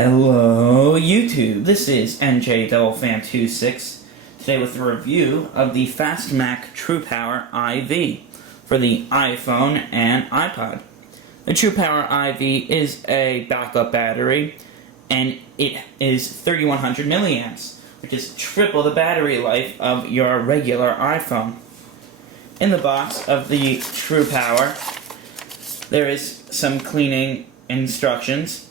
Hello YouTube, this is NJ_Fan26, today with a review of the FastMac TruePower IV for the iPhone and iPod. The TruePower IV is a backup battery, and it is 3100 milliamps, which is triple the battery life of your regular iPhone. In the box of the TruePower, there is some cleaning instructions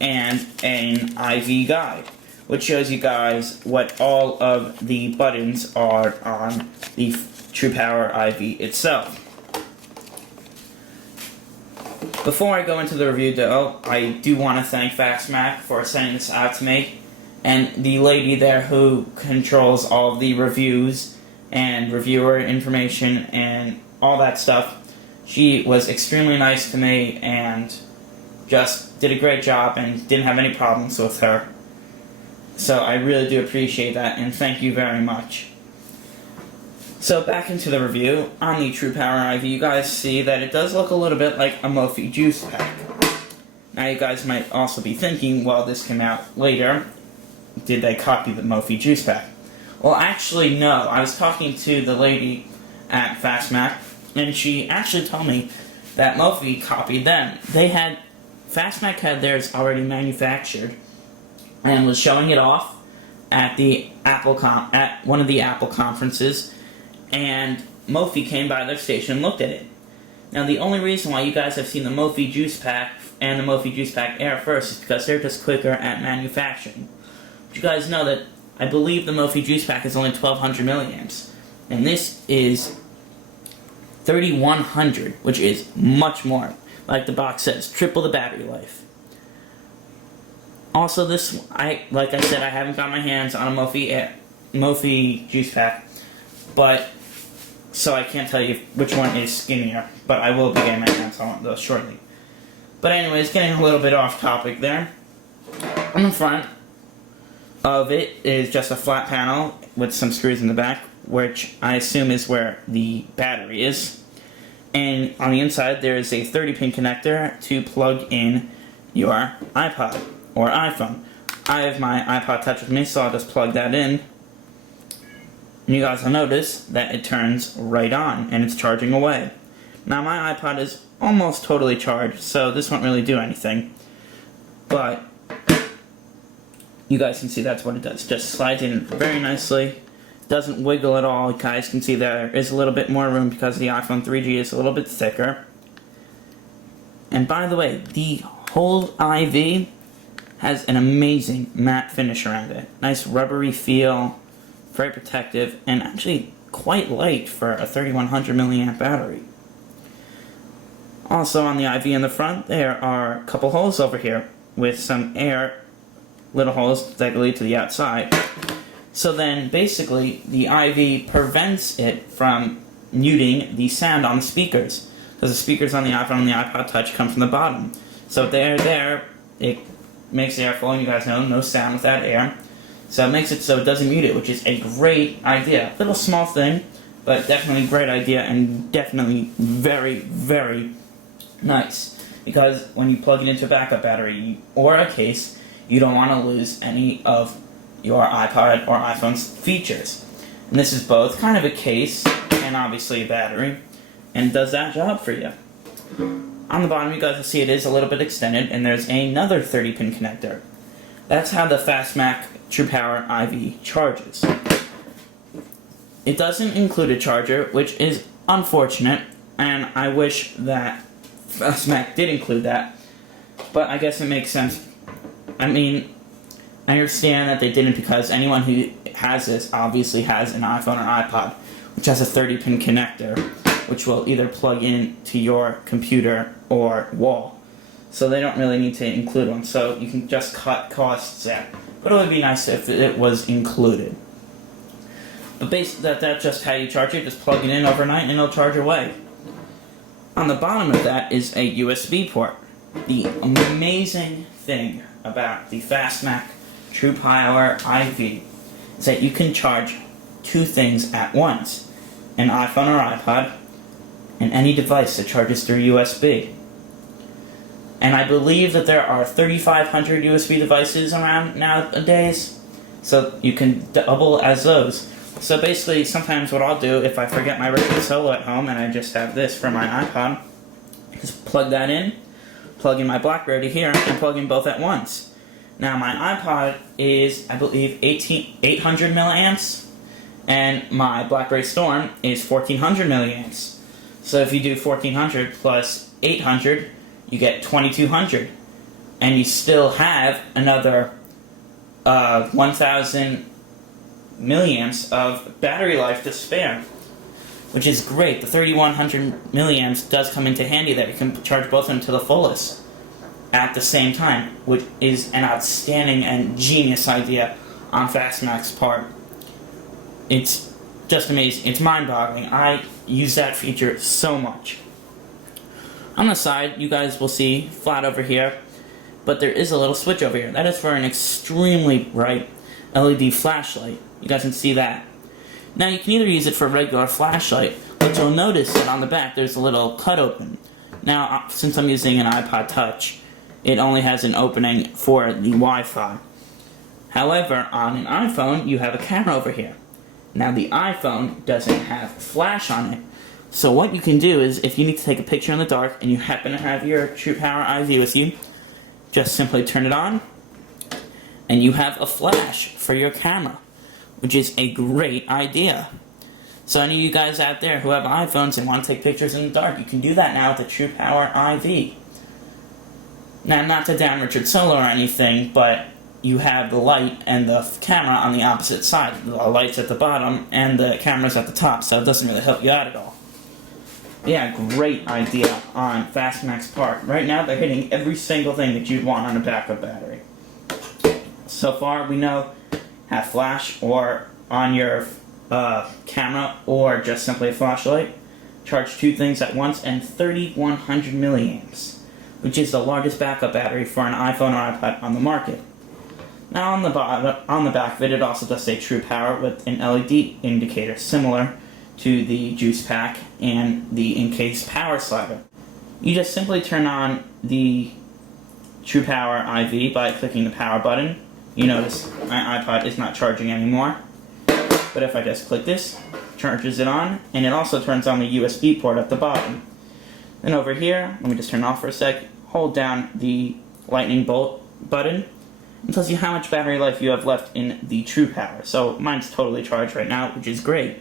and an IV guide, which shows you guys what all of the buttons are on the TruePower IV itself. Before I go into the review though, I do want to thank FastMac for sending this out to me, and the lady there who controls all of the reviews and reviewer information and all that stuff. She was extremely nice to me and just did a great job and didn't have any problems with her. So I really do appreciate that, and thank you very much. So back into the review. On the TruePower IV, you guys see that it does look a little bit like a Mophie juice pack. Now you guys might also be thinking, well, this came out later, did they copy the Mophie juice pack? Well, actually no. I was talking to the lady at FastMac, and she actually told me that Mophie copied them. FastMac had theirs already manufactured and was showing it off at one of the Apple conferences, and Mophie came by their station and looked at it. Now the only reason why you guys have seen the Mophie Juice Pack and the Mophie Juice Pack Air first is because they're just quicker at manufacturing. But you guys know that I believe the Mophie Juice Pack is only 1200 milliamps, and this is 3100, which is much more. Like the box says, triple the battery life. Also, like I said, I haven't got my hands on a Mophie juice pack, so I can't tell you which one is skinnier, but I will be getting my hands on those shortly. But anyways, getting a little bit off topic there. On the front of it is just a flat panel with some screws in the back, which I assume is where the battery is. And on the inside, there is a 30-pin connector to plug in your iPod or iPhone. I have my iPod Touch with me, so I'll just plug that in. And you guys will notice that it turns right on, and it's charging away. Now, my iPod is almost totally charged, so this won't really do anything. But you guys can see that's what it does. Just slides in very nicely. Doesn't wiggle at all. You guys can see there is a little bit more room because the iPhone 3G is a little bit thicker. And by the way, the whole IV has an amazing matte finish around it. Nice rubbery feel, very protective, and actually quite light for a 3100 milliamp battery. Also on the IV in the front, there are a couple holes over here with some little holes that lead to the outside. So then, basically, the IV prevents it from muting the sound on the speakers, because the speakers on the iPhone and the iPod Touch come from the bottom. So there, it makes the airflow, and you guys know, no sound without air. So it makes it so it doesn't mute it, which is a great idea. Little small thing, but definitely a great idea, and definitely very, very nice. Because when you plug it into a backup battery or a case, you don't want to lose any of your iPod or iPhone's features. And this is both kind of a case and obviously a battery, and does that job for you. On the bottom, you guys will see it is a little bit extended, and there's another 30-pin connector. That's how the FastMac TruePower IV charges. It doesn't include a charger, which is unfortunate, and I wish that FastMac did include that, but I guess it makes sense. I mean, I understand that they didn't because anyone who has this obviously has an iPhone or iPod, which has a 30-pin connector, which will either plug in to your computer or wall. So they don't really need to include one, so you can just cut costs out. But it would be nice if it was included. But basically, that's just how you charge it. Just plug it in overnight and it'll charge away. On the bottom of that is a USB port. The amazing thing about the FastMac TruePower IV is that you can charge two things at once: an iPhone or iPod, and any device that charges through USB. And I believe that there are 3,500 USB devices around nowadays, so you can double as those. So basically, sometimes what I'll do if I forget my Richard Solo at home and I just have this for my iPod, just plug that in, plug in my BlackBerry here, and plug in both at once. Now my iPod is, I believe, 800 milliamps, and my BlackBerry Storm is 1400 milliamps. So if you do 1400 plus 800, you get 2200, and you still have another 1000 milliamps of battery life to spare, which is great. The 3100 milliamps does come into handy that you can charge both of them to the fullest at the same time, which is an outstanding and genius idea on FastMac's part. It's just amazing. It's mind-boggling. I use that feature so much. On the side, you guys will see flat over here, but there is a little switch over here. That is for an extremely bright LED flashlight. You guys can see that. Now you can either use it for a regular flashlight, but you'll notice that on the back there's a little cut open. Now, since I'm using an iPod Touch, it only has an opening for the Wi-Fi. However, on an iPhone, you have a camera over here. Now the iPhone doesn't have flash on it. So what you can do is, if you need to take a picture in the dark and you happen to have your TruePower IV with you, just simply turn it on, and you have a flash for your camera, which is a great idea. So any of you guys out there who have iPhones and want to take pictures in the dark, you can do that now with the TruePower IV. Now, not to down Richard Solo or anything, but you have the light and the camera on the opposite side. The light's at the bottom and the camera's at the top, so it doesn't really help you out at all. Yeah, great idea on FastMac's part. Right now, they're hitting every single thing that you'd want on a backup battery. So far, we know have flash or on your camera or just simply a flashlight. Charge two things at once and 3,100 milliamps, which is the largest backup battery for an iPhone or iPad on the market. Now on the back of it, it also does say TruePower with an LED indicator similar to the juice pack and the encased power slider. You just simply turn on the TruePower IV by clicking the power button. You notice my iPod is not charging anymore, but if I just click this, it charges it on, and it also turns on the USB port at the bottom. Then over here, let me just turn it off for a sec, hold down the lightning bolt button. It tells you how much battery life you have left in the TruePower. So mine's totally charged right now, which is great.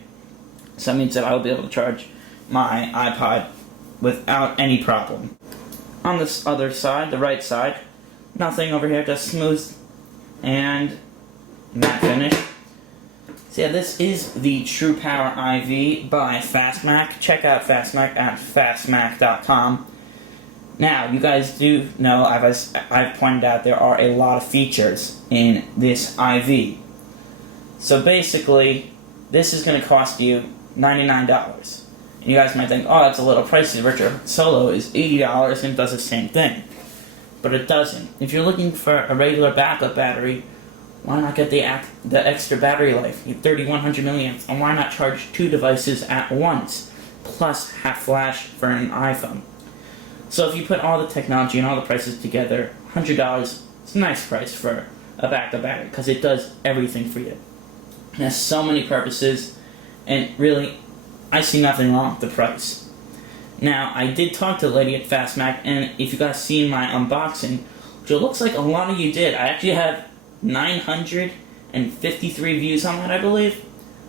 So that means that I will be able to charge my iPod without any problem. On this other side, the right side, nothing over here, just smooth and matte finish. So yeah, this is the TruePower IV by FastMac. Check out FastMac at fastmac.com. Now, you guys do know, I've pointed out, there are a lot of features in this IV. So basically, this is going to cost you $99. And you guys might think, oh, that's a little pricey. Richard Solo is $80 and does the same thing. But it doesn't. If you're looking for a regular backup battery, why not get the extra battery life, 3,100 milliamps, and why not charge two devices at once, plus have flash for an iPhone? So if you put all the technology and all the prices together, $100 is a nice price for a backup battery, because it does everything for you. It has so many purposes, and really, I see nothing wrong with the price. Now, I did talk to the lady at FastMac, and if you guys seen my unboxing, which it looks like a lot of you did, I actually have 953 views on that, I believe,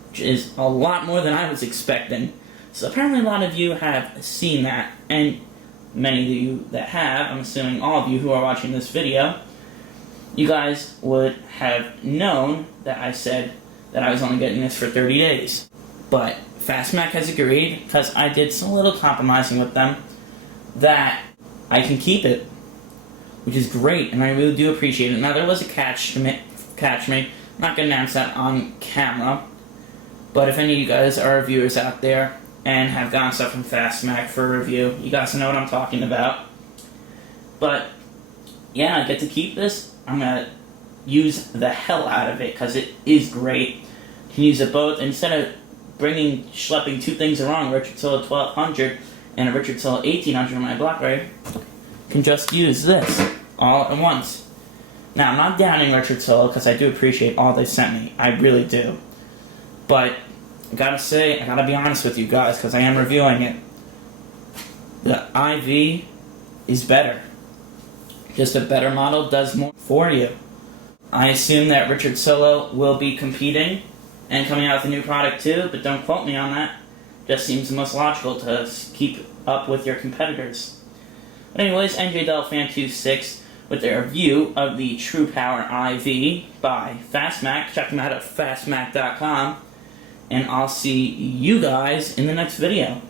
which is a lot more than I was expecting. So apparently a lot of you have seen that, and many of you that have, I'm assuming all of you who are watching this video, you guys would have known that I said that I was only getting this for 30 days. But FastMac has agreed, because I did some little compromising with them, that I can keep it, which is great, and I really do appreciate it. Now, there was a catch me. I'm not going to announce that on camera, but if any of you guys are viewers out there and have gotten stuff from FastMac for review, you guys know what I'm talking about. But, yeah, I get to keep this. I'm going to use the hell out of it, because it is great. You can use it both. Instead of schlepping two things around, Richard Solo 1200 and a Richard Solo 1800 on my BlackBerry, can just use this all at once. Now, I'm not downing Richard Solo because I do appreciate all they sent me. I really do. But I gotta say, I gotta be honest with you guys because I am reviewing it. The IV is better. Just a better model does more for you. I assume that Richard Solo will be competing and coming out with a new product too, but don't quote me on that. Just seems the most logical to keep up with your competitors. But anyways, NJDelFan26 with their review of the True Power IV by FastMac. Check them out at fastmac.com. And I'll see you guys in the next video.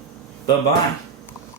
Bye-bye.